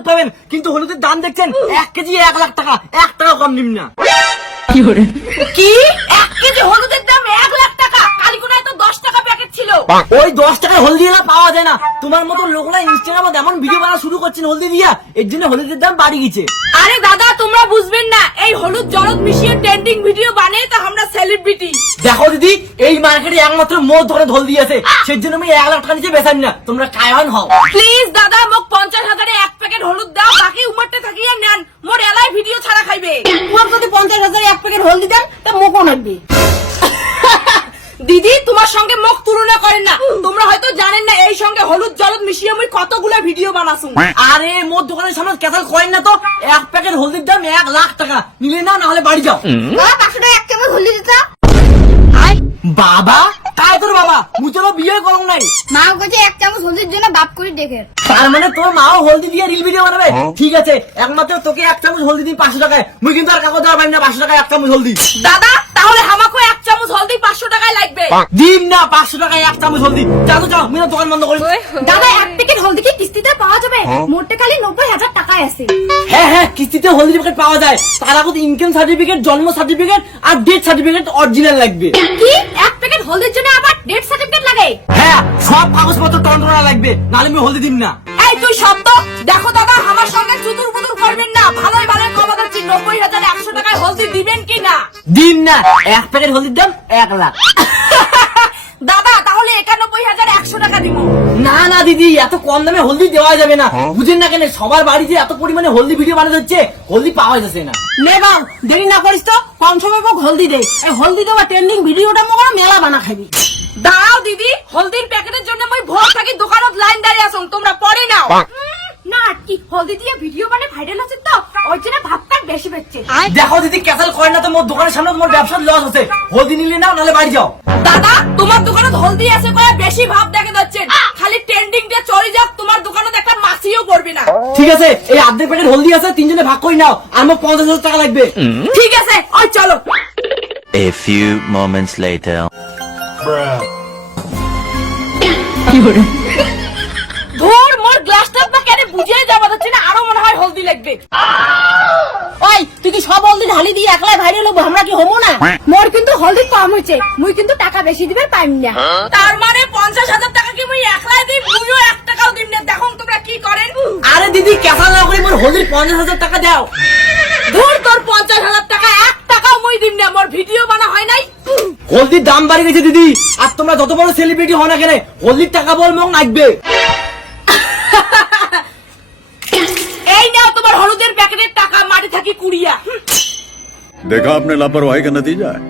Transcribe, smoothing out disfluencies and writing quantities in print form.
হলুদ পাবেন, কিন্তু হলুদের দাম দেখছেন 1 কেজি 1 লাখ টাকা, 1 টাকা কম নিন না। কি 1 কেজি হলুদের দাম 1 লাখ টাকা? কালীগুনায় তো 10 টাকা প্যাকেট ছিল। ওই 10 টাকায় হলদি না পাওয়া যায় না। তোমার মতো লোকরা ইনস্টাগ্রামে এমন ভিডিও বানানো শুরু করছেন হলদি দিয়া, এর জন্য হলুদের দাম বাড়ি গেছে। আরে দাদা তোমরা বুঝবেন না, এই হলুদ জলদ মিশিয়ে ট্রেন্ডিং ভিডিও বানিয়ে তো আমরা সেলিব্রিটি। দেখো দিদি, এই মার্কেটে একমাত্র মোর দোকানে হলদি আছে, সেই জন্য আমি 1 লাখ টাকা নিচে বেচান না। তোমরা কায়ন হও। প্লিজ দাদা মোক 50,000-এ 1 প্যাকেট হলুদ দাও, বাকি উমারতে থাকিয়ে নেন। মোর এলাই ভিডিও ছাড়া খাইবে। তোমার যদি 50,000-এ 1 প্যাকেট হলদি দেন তা মোকও লাগবে। দিদি তোমার সঙ্গে মুখ তুলনা করেন না, তোমরা হয়তো জানেন না এই সঙ্গে হলুদ জলদ মিশিয়ে আমি কতগুলা ভিডিও বানাসু। আরে মোর দোকানের সামনে ক্যাসাল করেন না তো, 1 প্যাকেট হলদির দাম 1 লাখ টাকা। নিলে না, নাহলে বাড়ি যাও। 500 টাকা 1 চামচ হলদি দিতা। বাবা কায় তোর বাবা? মুচলো বিয়ে করং নাই। মা কইছে 1 চামচ হলদির জন্য বাপ করে দেখে। তার মানে তোর মাও হলদি দিয়ে রিল ভিডিও বানাবে? ঠিক আছে, একমাত্র তোকে 1 চামচ হলদি দিই 500 টাকায়। মুই কিন্তু আর কাগজ দেওয়া পারি না 500 টাকায় 1 চামচ হলদি। দাদা তাহলে আমাকে 1 চামচ হলদি 500 টাকায় লাগবে। দিন না, 500 টাকায় 1 চামচ হলদি। যাও তো যাও, আমি না দোকান বন্ধ করি। দাদা 1 প্যাকেট হলদি কি কিস্তিতে পাওয়া যাবে? মোটে খালি 90,000 টাকায় আছে। হ্যাঁ, কিস্তিতে হলদি প্যাকেট পাওয়া যায়। তার আগে ইনকাম সার্টিফিকেট, জন্ম সার্টিফিকেট আর ডেথ সার্টিফিকেট অরিজিনাল লাগবে। কি 1 প্যাকেট হলদির জন্য আবার ডেথ সার্টিফিকেট লাগে? হ্যাঁ, সব কাগজপত্র টনটনা লাগবে, নাহলে আমি হলদি দিন না। এই তুই শব্দ দেখো দাদা, আমার সঙ্গে চুদুর বুদুর করবেন না। ভালোই ভালোই কথা দিচ্ছি, 90,000-এ 100 টাকায় হলদি দিবেন কি না? দিন না, 1 প্যাকেট হলদির দাম 1 লাখ। দাদা তাহলে 91,000-এ 100 টাকা দিব। না না দিদি, এত কম দামে হলদি দেওয়া যাবে না। বুঝেন না কেন, সবার বাড়িতে এত পরিমাণে হলদি ভিডিও বানাতে হচ্ছে, হলদি পাওয়া যাচ্ছে না। নে বাউ দেরি না করিস তো, কম সময় মোক হলদি দে। এই হলদি দেওয়া ট্রেন্ডিং ভিডিওটা মোক মেলা বানা খাবি। দাও দিদি, হলদির প্যাকেটের জন্য মই ভোর থাকি দোকানত লাইন দাঁড়িয়ে আসুন, তোমরা পরে নাও। না কি হলদি দিয়ে ভিডিও মানে ভাইরাল হচ্ছে তো, ওর জন্য ভাবটা বেশি বেচছে। দেখো দিদি, ক্যান্সেল করেন না তো, মোর দোকানের সামনে তোমার ব্যবসার লস হচ্ছে। হলদি নিলে নাও, নাহলে বাড়ি যাও। দাদা তোমার দোকানত হলদি আছে কয়ে বেশি ভাব দেখে যাচ্ছেন। খালি ট্রেন্ডিং দিয়ে চলে যাক, তোমার দোকানত একটা মাছিও পড়বে না। ঠিক আছে, এই 1.5 প্যাকেট হলদি আছে, 3 জনে ভাগ করে নাও। আর মোট 50,000 টাকা লাগবে। ঠিক আছে, ওই চলো। A few moments later. ধুর, মোর গ্লাসটা তো কেন বুঝিয়ে যাওয়া যাচ্ছে না, আরো মনে হয় হলদি লাগবে। ওই তুই কি সব হলদি ঢালি দিয়ে একলাই ভাইরাল হবো, আমরা কি হবো না? মোর কিন্তু হলদি কম হয়েছে, মুই কিন্তু টাকা বেশি দিবে পাইম না। তার মানে 50,000 টাকা কি মুই একলাই দিই? মুইও 1 টাকাও দিম না। দেখুন তোমরা কি করেন। আরে দিদি, ক্যান্সেল না করে মোর হলদির 50,000 টাকা দাও। ধুর, তোর 50,000 টাকা 1 টাকাও মুই দিম না। মোর ভিডিও বানা হয় নাই। হলদির দাম বাড়ি গেছে দিদি, আর তোমরা যত বড় সেলিব্রিটি হও না কেন, হলদির টাকা বল মগ লাগবে। এই নাও তোমার হলুদের প্যাকেটের টাকা, মাটি থাকি কুড়িয়া। देखा आपने लापरवाही का नतीजा है।